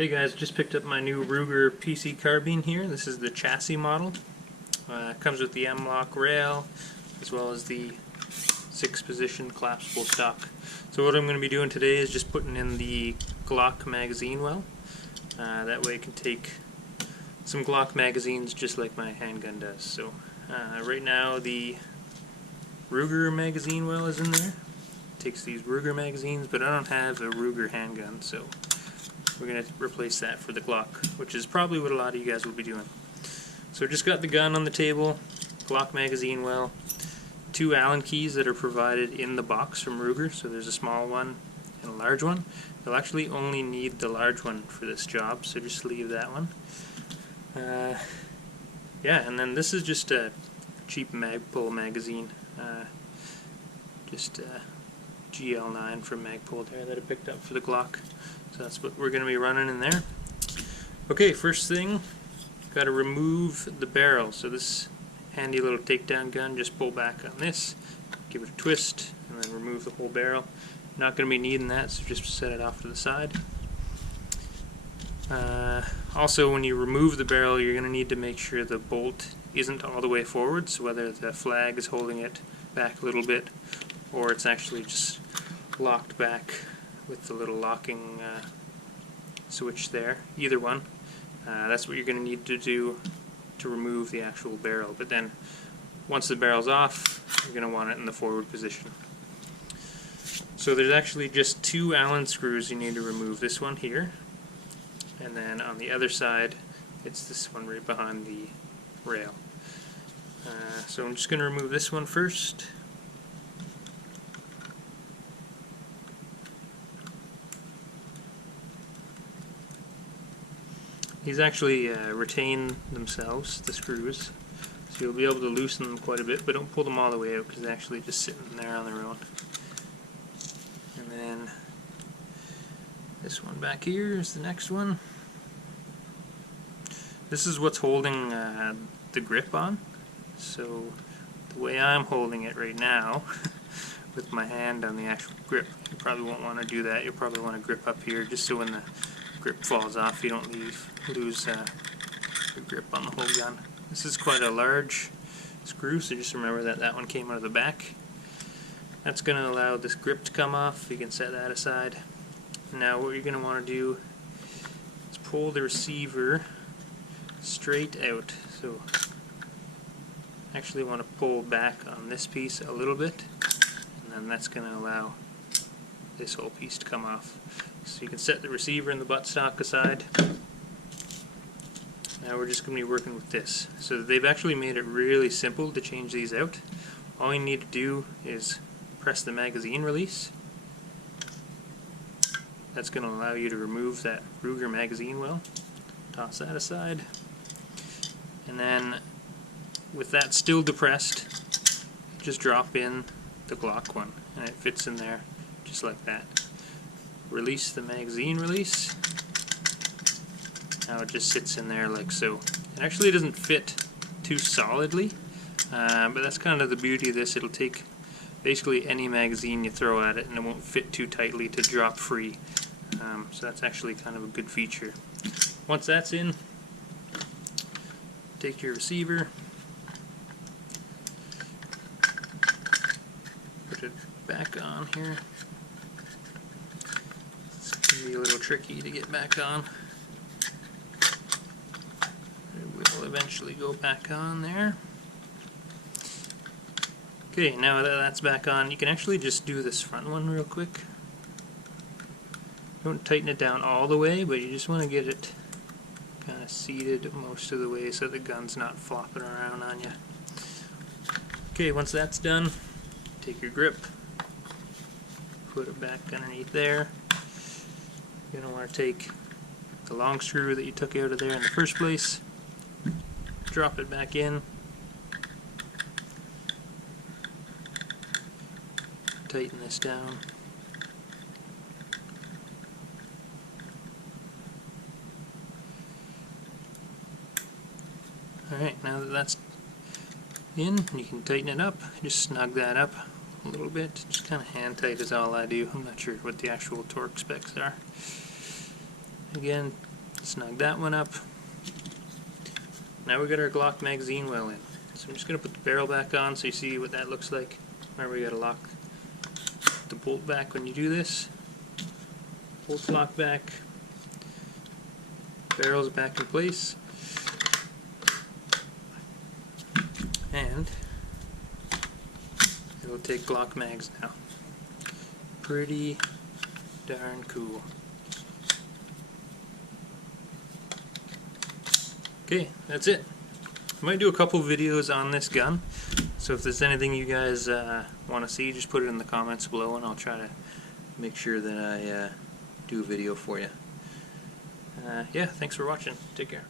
Hey guys, just picked up my new Ruger PC Carbine here. This is the chassis model. It comes with the MLOK rail as well as the 6-position collapsible stock. So what I'm going to be doing today is just putting in the Glock magazine well. That way it can take some Glock magazines just like my handgun does. So right now the Ruger magazine well is in there. It takes these Ruger magazines, but I don't have a Ruger handgun, so we're going to replace that for the Glock, which is probably what a lot of you guys will be doing. So just got the gun on the table, Glock magazine well, 2 Allen keys that are provided in the box from Ruger, so there's a small one and a large one. You'll actually only need the large one for this job, so just leave that one. Yeah, and then this is just a cheap Magwell magazine, just GL9 from Magwell there that I picked up for the Glock. So that's what we're going to be running in there. Okay, first thing, got to remove the barrel. So this handy little takedown gun, just pull back on this, give it a twist, and then remove the whole barrel. Not going to be needing that, so just set it off to the side. Also, when you remove the barrel, you're going to need to make sure the bolt isn't all the way forward, so whether the flag is holding it back a little bit or it's actually just locked back with the little locking switch there. Either one. That's what you're going to need to do to remove the actual barrel. But then once the barrel's off, you're going to want it in the forward position. So there's actually just 2 Allen screws you need to remove. This one here, and then on the other side it's this one right behind the rail. So I'm just going to remove this one first. These actually retain themselves, the screws, so you'll be able to loosen them quite a bit, but don't pull them all the way out because they're actually just sitting there on their own. And then this one back here is the next one. This is what's holding the grip on. So the way I'm holding it right now with my hand on the actual grip, you probably won't want to do that. You'll probably want to grip up here just so when the grip falls off you don't lose your grip on the whole gun. This is quite a large screw, so just remember that that one came out of the back. That's going to allow this grip to come off. You can set that aside. Now what you're going to want to do is pull the receiver straight out. So actually want to pull back on this piece a little bit, and then that's going to allow this whole piece to come off. So you can set the receiver and the buttstock aside. Now we're just going to be working with this. So they've actually made it really simple to change these out. All you need to do is press the magazine release. That's going to allow you to remove that Ruger magazine well. Toss that aside. And then with that still depressed, just drop in the Glock one, and it fits in there just like that. Release the magazine release. Now it just sits in there like so. It actually doesn't fit too solidly, but that's kind of the beauty of this. It'll take basically any magazine you throw at it and it won't fit too tightly to drop free. So that's actually kind of a good feature. Once that's in, take your receiver, put it back on here. It's going to be a little tricky to get back on. It will eventually go back on there. Okay, now that that's back on, you can actually just do this front one real quick. Don't tighten it down all the way, but you just want to get it kind of seated most of the way so the gun's not flopping around on you. Okay, once that's done, take your grip, put it back underneath there. You're going to want to take the long screw that you took out of there in the first place, drop it back in, tighten this down. Alright, now that that's in, you can tighten it up, just snug that up a little bit, just kind of hand tight is all I do. I'm not sure what the actual torque specs are. Again, Snug that one up. Now we got our Glock magazine well in. So I'm just going to put the barrel back on so you see what that looks like. Remember, you got to lock the bolt back when you do this. Bolt lock back. Barrel's back in place. And it'll take Glock mags now. Pretty darn cool. Okay, that's it. I might do a couple videos on this gun, so if there's anything you guys want to see, just put it in the comments below and I'll try to make sure that I do a video for you. Yeah, thanks for watching. Take care.